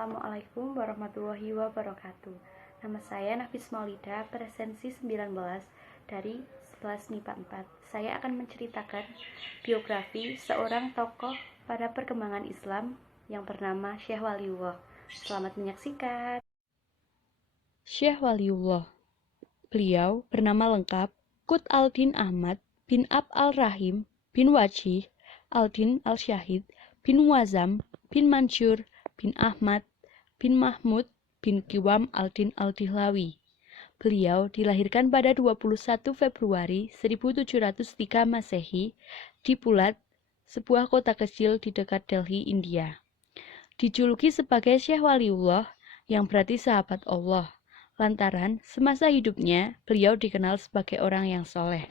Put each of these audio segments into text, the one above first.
Assalamualaikum warahmatullahi wabarakatuh. Nama saya Nafis Maulida, presensi 19 dari kelas MIPA 4. Saya akan menceritakan biografi seorang tokoh pada perkembangan Islam yang bernama Syekh Waliullah. Selamat menyaksikan. Syekh Waliullah. Beliau bernama lengkap Qut al-Din Ahmad bin Abd al-Rahim bin Wajih al-Din al-Syahid bin Muazzam bin Mansur bin Ahmad bin Mahmud bin Qiwam al-Din al-Dihlawi. Beliau dilahirkan pada 21 Februari 1703 Masehi di Pulat, sebuah kota kecil di dekat Delhi, India. Dijuluki sebagai Syekh Waliullah yang berarti sahabat Allah, lantaran semasa hidupnya beliau dikenal sebagai orang yang soleh.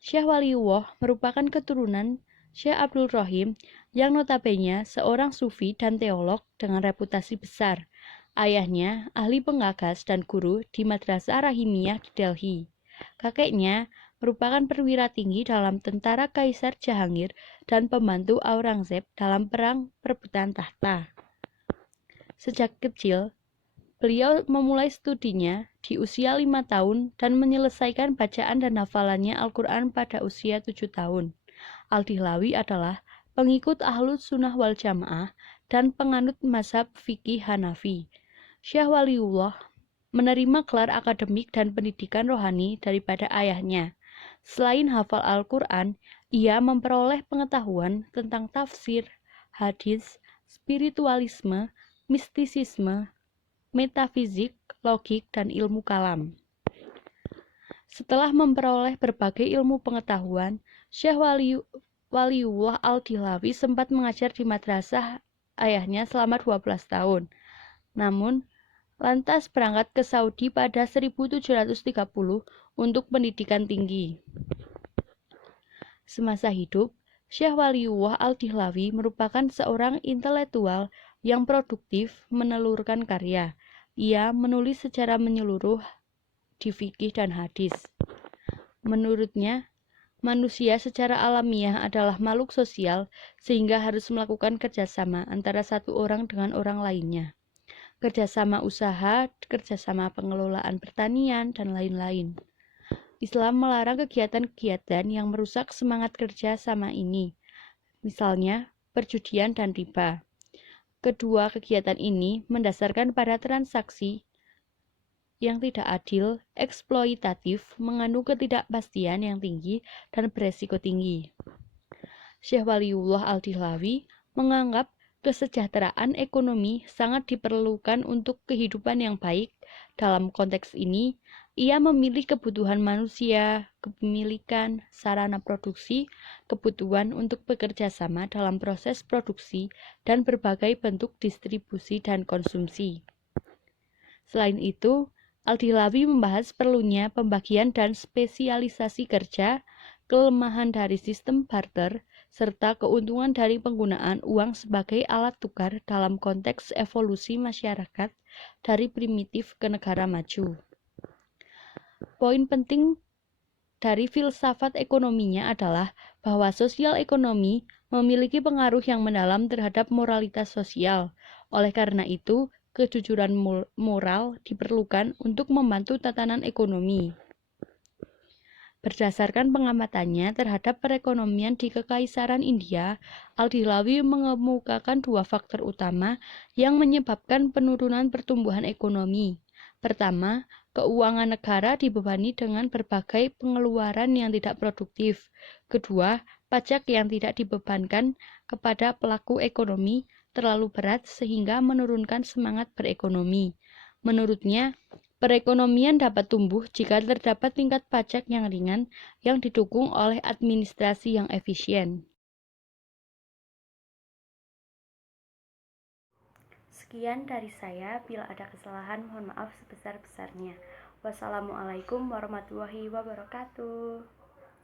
Syekh Waliullah merupakan keturunan Syekh Abdul Rahim yang notabene seorang sufi dan teolog dengan reputasi besar. Ayahnya ahli penggagas dan guru di Madrasah Rahimiyah di Delhi. Kakeknya merupakan perwira tinggi dalam tentara Kaisar Jahangir dan pembantu Aurangzeb dalam perang perebutan tahta. Sejak kecil, beliau memulai studinya di usia 5 tahun dan menyelesaikan bacaan dan hafalannya Al-Quran pada usia 7 tahun. Al-Dihlawi adalah pengikut Ahlus Sunnah wal Jamaah dan penganut mazhab fikih Hanafi. Syekh Waliullah menerima gelar akademik dan pendidikan rohani daripada ayahnya. Selain hafal Al-Quran, ia memperoleh pengetahuan tentang tafsir, hadis, spiritualisme, mistisisme, metafizik, logik, dan ilmu kalam. Setelah memperoleh berbagai ilmu pengetahuan, Syekh Waliullah al-Dihlawi sempat mengajar di madrasah ayahnya selama 12 tahun. Namun, lantas berangkat ke Saudi pada 1730 untuk pendidikan tinggi. Semasa hidup, Syekh Waliullah al-Dihlawi merupakan seorang intelektual yang produktif menelurkan karya. Ia menulis secara menyeluruh di fikih dan hadis. Menurutnya, manusia secara alamiah adalah makhluk sosial sehingga harus melakukan kerjasama antara satu orang dengan orang lainnya. Kerjasama usaha, kerjasama pengelolaan pertanian, dan lain-lain. Islam melarang kegiatan-kegiatan yang merusak semangat kerja sama ini, misalnya perjudian dan riba. Kedua kegiatan ini mendasarkan pada transaksi yang tidak adil, eksploitatif, mengandung ketidakpastian yang tinggi, dan beresiko tinggi. Syekh Waliullah al-Dihlawi menganggap kesejahteraan ekonomi sangat diperlukan untuk kehidupan yang baik. Dalam konteks ini, ia memilih kebutuhan manusia, kepemilikan, sarana produksi, kebutuhan untuk bekerja sama dalam proses produksi, dan berbagai bentuk distribusi dan konsumsi. Selain itu, Al-Dihlawi membahas perlunya pembagian dan spesialisasi kerja, kelemahan dari sistem barter, serta keuntungan dari penggunaan uang sebagai alat tukar dalam konteks evolusi masyarakat dari primitif ke negara maju. Poin penting dari filsafat ekonominya adalah bahwa sosial ekonomi memiliki pengaruh yang mendalam terhadap moralitas sosial. Oleh karena itu, kejujuran moral diperlukan untuk membantu tatanan ekonomi. Berdasarkan pengamatannya terhadap perekonomian di Kekaisaran India, Al-Dihlawi mengemukakan dua faktor utama yang menyebabkan penurunan pertumbuhan ekonomi. Pertama, keuangan negara dibebani dengan berbagai pengeluaran yang tidak produktif. Kedua, pajak yang tidak dibebankan kepada pelaku ekonomi terlalu berat sehingga menurunkan semangat berekonomi. Menurutnya, perekonomian dapat tumbuh jika terdapat tingkat pajak yang ringan yang didukung oleh administrasi yang efisien. Sekian dari saya, bila ada kesalahan mohon maaf sebesar-besarnya. Wassalamualaikum warahmatullahi wabarakatuh.